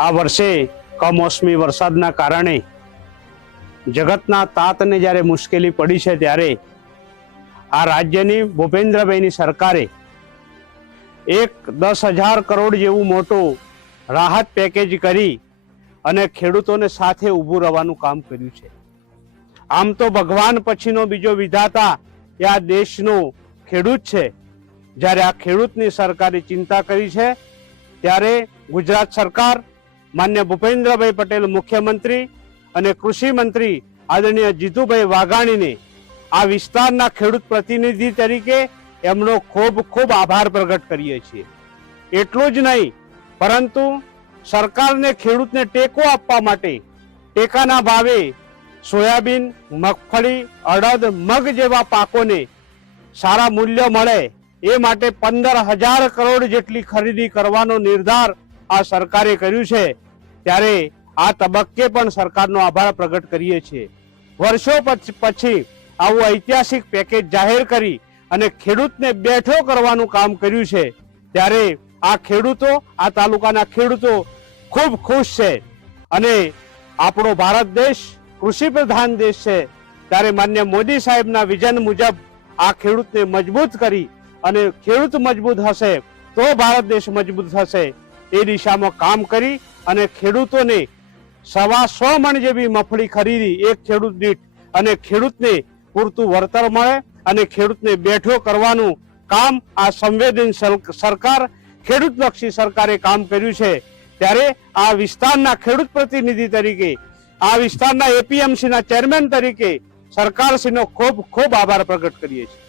આ વર્ષે કમોસમી વરસાદના કારણે જગતના તાતને જ્યારે મુશ્કેલી પડી છે ત્યારે આ રાજ્યની ભૂપેન્દ્રભાઈની સરકારે 10,000 કરોડ જેવું મોટું રાહત પેકેજ કરી અને ખેડૂતોને સાથે ઊભું રહેવાનું કામ કર્યું છે। આમ તો ભગવાન પછીનો બીજો વિધાતા એ આ દેશનો ખેડૂત છે। જ્યારે આ ખેડૂતની સરકારે ચિંતા કરી છે ત્યારે ગુજરાત સરકાર માન્ય ભૂપેન્દ્રભાઈ પટેલ મુખ્યમંત્રી અને કૃષિ મંત્રી આદરણીય જીતુભાઈ વાઘાણીને આ વિસ્તારના ખેડૂત પ્રતિનિધિ તરીકે એમનો ખૂબ ખૂબ આભાર પ્રગટ કરીએ છીએ। એટલું જ નહીં પરંતુ સરકારને ખેડૂતને ટેકો આપવા માટે ટેકાના ભાવે સોયાબીન, મગફળી, અડદ, મગ જેવા પાકોને સારા મૂલ્ય મળે એ માટે 15,000 કરોડ જેટલી ખરીદી કરવાનો નિર્ધાર આ સરકારે કર્યું છે। ત્યારે આ તબક્કે પણ સરકારનો આભાર પ્રગટ કરીએ છીએ। વર્ષો પછી આવું ઐતિહાસિક પેકેજ જાહેર કરી અને ખેડૂતને બેઠો કરવાનું કામ કર્યું છે ત્યારે આ ખેડૂતો, આ તાલુકાના ખેડૂતો ખૂબ ખુશ છે। અને આપણો ભારત દેશ કૃષિ પ્રધાન દેશ છે ત્યારે માન્ય મોદી સાહેબના વિઝન મુજબ આ ખેડૂતને મજબૂત કરી અને ખેડૂત મજબૂત હશે તો ભારત દેશ મજબૂત થશે એ દિશામાં કામ કરી અને ખેડૂતોને 125 મણ જેવી મગફળી ખરીદી એક ખેડૂત દીઠ અને ખેડૂતને પૂરતું વળતર મળે અને ખેડૂતને બેઠો કરવાનું કામ આ સંવેદનશીલ સરકાર, ખેડૂતલક્ષી સરકારે કામ કર્યું છે। ત્યારે આ વિસ્તારના ખેડૂત પ્રતિનિધિ તરીકે, આ વિસ્તારના એપીએમસીના ચેરમેન તરીકે સરકારશ્રીનો ખૂબ ખૂબ આભાર પ્રગટ કરીએ છીએ।